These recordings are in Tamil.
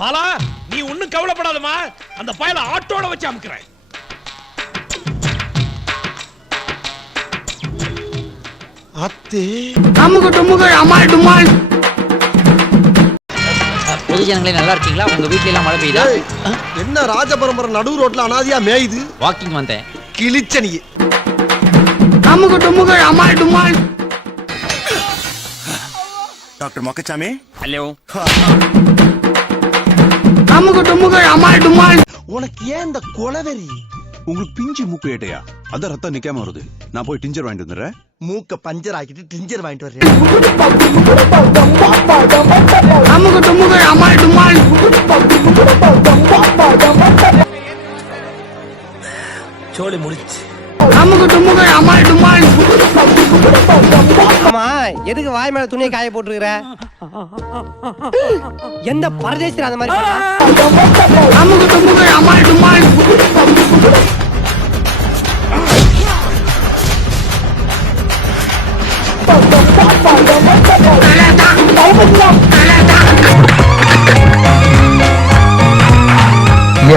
மாலா, நீ ஒண்ணும் கவலைப்படாதமா, அந்த பயல ஆட்டோட வச்சு அமுக்குறேன். அத்தே அமுகு டுமுகு அமால் டுமால். பொதுஜனங்களே நல்லா இருக்கீங்களா? உங்க வீட்ல எல்லாம் மழை பெய்யுதா? என்ன ராஜபரம்பரை நடு ரோட்ல அனாதியா மேயுது? வாக்கிங் வந்தேன். கிழிச்சனி. அமுகு டுமுகு அமால் டுமால். டாக்டர் மொக்கச்சாமி. ஹலோ. அமுகு டுமுகு அமால் டுமால். உனக்கு ஏன் இந்த கொலவெறி? உங்களுக்கு பிஞ்சு மூக்கு ஏட்டையா? அதான் ரத்தம் நிக்காம வருது. நான் போய் டிஞ்சர் வாங்கிட்டு வந்துடுறேன். மூக்க பஞ்சர் ஆக்கிட்டு டிஞ்சர் வாங்கிட்டு வர்றேன். அமுகு டுமுகு அமால் டுமால். சோலி முடிச்சு. அமுகு டுமுகு அமால் டுமால். ஆமா, எதுக்கு வாய் மேல துணியை காய போட்டுருக்கிற? எந்த பரதேசி அந்த மாதிரி? அமுகு டுமுகு அமால் டுமால்.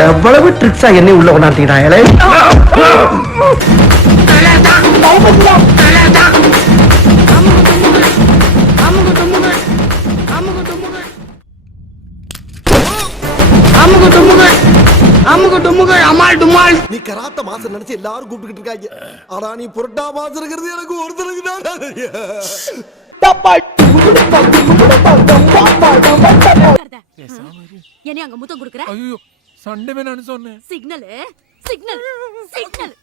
எவ்வளவு ட்ரிக்ஸா என்ன உள்ள கொண்டாந்தீங்களே? அமுகு டுமுகு அமால் டுமால். நீ கராத்த மாசம் நினைச்சு எல்லாரும் கூப்பிட்டுக்கிட்டு இருக்காங்க. ஆனா நீ புரட்டா மாசம் இருக்கிறது எனக்கு ஒருத்தருக்கு தான். என்ன அங்க முத்தம் குடுக்குற? ஐயோ, சண்டை வேணான்னு சொன்னேன். Signal signal signal.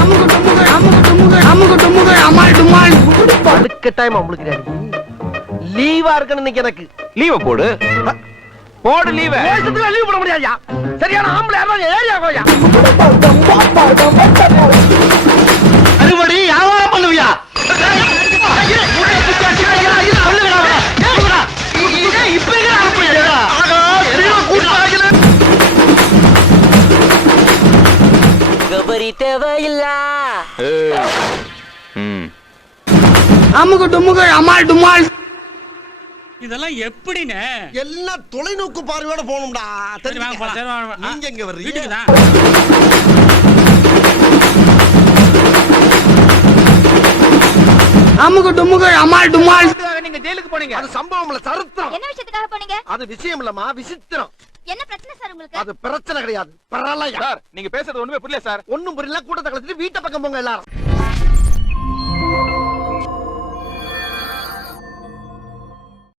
அமுகு டுமுகு அமுகு டுமுகு அமுகு டுமுகு அமால் டுமால். அதுக்கு டைம் உங்களுக்கு லீவா இருக்கணும் இன்னைக்கு எனக்கு. லீவ போடு. போடு லீவ. லீவ் போட முடியாதுயா. சரியான ஆம்பளை யாராவது ஏரியா கோயா. அறுபடி வியாபாரம் பண்ணுவியா? அமுகு டுமுகு அமால் டுமால். இதெல்லாம் எப்படினே? எல்லாம் தொலைநோக்கு பார்வையோட போகணும்டா. சரி வாங்க, சரி வாங்க. நீங்க எங்க வர்றீங்க? வீட்டுக்கு தான். அமுகு டுமுகு அமால் டுமால். நீங்க ஜெயிலுக்கு போனீங்க. அது சம்பவம்ல சரித்திரம். என்ன விஷயத்துக்காக போனீங்க? அது விஷயம் இல்லம்மா, விசித்திரம். என்ன பிரச்சனை சார் உங்களுக்கு? அது பிரச்சனை கிடையாது, பிரளயம். சார், நீங்க பேசுறது ஒண்ணுமே புரியல சார். ஒண்ணும் புரியல. கூட்டத்தை கலத்திட்டு வீட்டை பக்கம் போங்க எல்லாரும்.